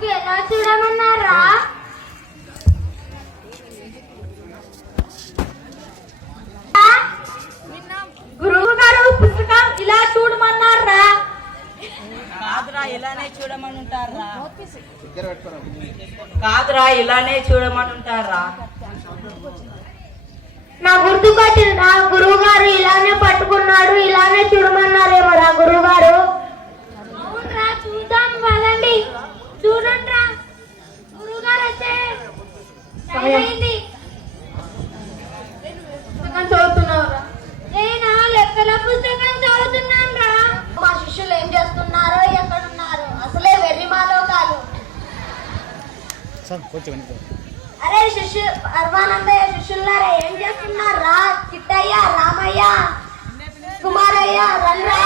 Book ఎలా చూడమన్నారా? గురువు గారు పుస్తకం ఇలా చూడమన్నారా? కాదురా ఇలానే చూడమనుంటారా? కాదురా ఇలానే చూడమనుంటారా? నా గుర్తుకొచ్చిందా, గురువు గారు ఇలానే పట్టుకున్నాడు, ఇలానే చూడమన్నారేమో రా గురువు గారు. అవునరా, చూద్దాం పదండి. చూడండి రా, గురువు గారు వచ్చే టైం అయింది. పుస్తకం చదువుతున్నావురా? నేనా లెక్కల పుస్తకం చదువుతున్నాను రా. మా శిష్యులు ఏం చేస్తున్నారో, ఎక్కడున్నారో, అసలే వెర్రిమాలో కాదు. అరే పరమానందయ్య శిష్యులారా, ఏం చేస్తున్నారా? కిట్టయ్య, రామయ్య, కుమారయ్య, రండ్రా.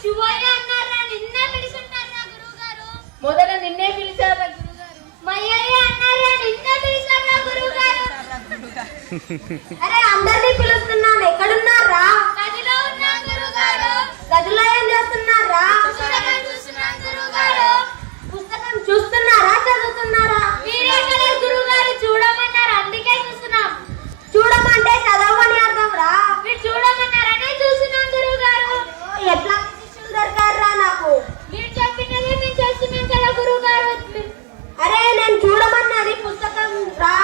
శివయ్య అన్నారా? నిన్నే పిలుచుంటారా గురువుగారు? మొదట నిన్నే పిలిచారా గురువుగారు? మయ్యయ్య అన్నారా? నిన్నే పిలిచారా గురువుగారు? అరే అందరినీ పిలుస్తున్నాను, ఎక్కడున్నారా? గదిలో ఉన్నా గురువుగారు. గదిలో ఏం చేస్తున్నారా? పుస్తకం చూస్తున్నాను గురువుగారు. పుస్తకం చూస్తున్నారా, చదువుతున్నారా? మీరే కదా గురువుగారు చూడమన్నారు, అందుకే చూస్తున్నాం. చూడమంటే చదవమని అర్థం రా. మీరు చూడమన్నారనే చూస్తున్నాం గురువుగారు. ఎట్లా శిష్యులు దొరకారా నాకు? మీరు చెప్పినది మేము చేస్తున్నాం కదా గురువుగారు. అరే నేను చూడమన్నది పుస్తకం రా,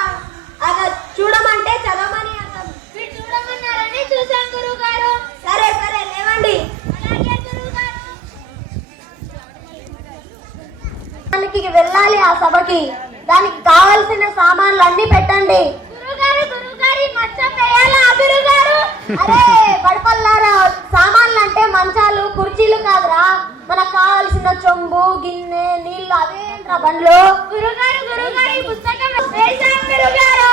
అలా చూడమంటే చదవమని అర్థం. మీరు చూడమన్నారని చూసాం గురువుగారు. సరే సరే లేవండి. అలాగే గురువుగారు. దానికి వెళ్ళాలి ఆ సభకి, దానికి కావలసిన సామాన్లు అన్ని పెట్టండి. గురుగారు గురుగారి మంచం వేయాలా గురుగారు? అరే బడపల్లారా, సామాన్లు అంటే మంచాలు కుర్చీలు కాదురా, మనకు కావలసిన చెంబు గిన్నె నీళ్లు అవేంట్రా బండ్లు. గురుగారు గురుగారి పుస్తకం వేశాం గురుగారు.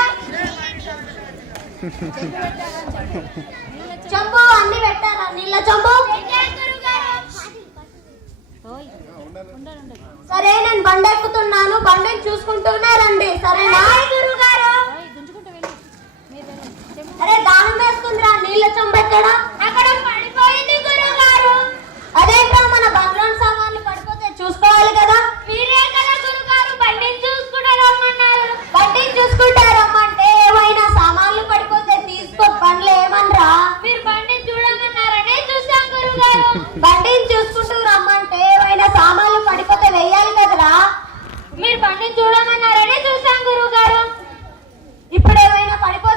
చెంబు అన్ని పెట్టారా? నీళ్ళ చెంబు. సరే నేను బండి ఎక్కుతున్నాను, బండిని చూసుకుంటూనే రండి సరేనా గురుగారు? అరే దానం వేసుకుందిరా, నీళ్ళ చెంబెక్కడా? అక్కడ పడిపోయింది గురుగారు. అదేంట్రా, మన బండ్లోని సామాన్లు పడిపోతే చూసుకోవాలి కదా. మీరే కదా గురుగారు బండిని చూసుకుంటే రమ్మన్నారు. బండిని చూసుకుంటే రమ్మంటే ఏమైనా సామాన్లు పడిపోతే తీసుకో, బండ్లు ఏమనరా? మీరు బండిని చూడమన్నారనే చూసాం గురుగారు. బండిని చూసుకుంటూ రమ్మంటే ఏమైనా సామాన్లు పడిపోతే వెయ్యాలి కదరా. మీరు బండిని చూడమన్నారు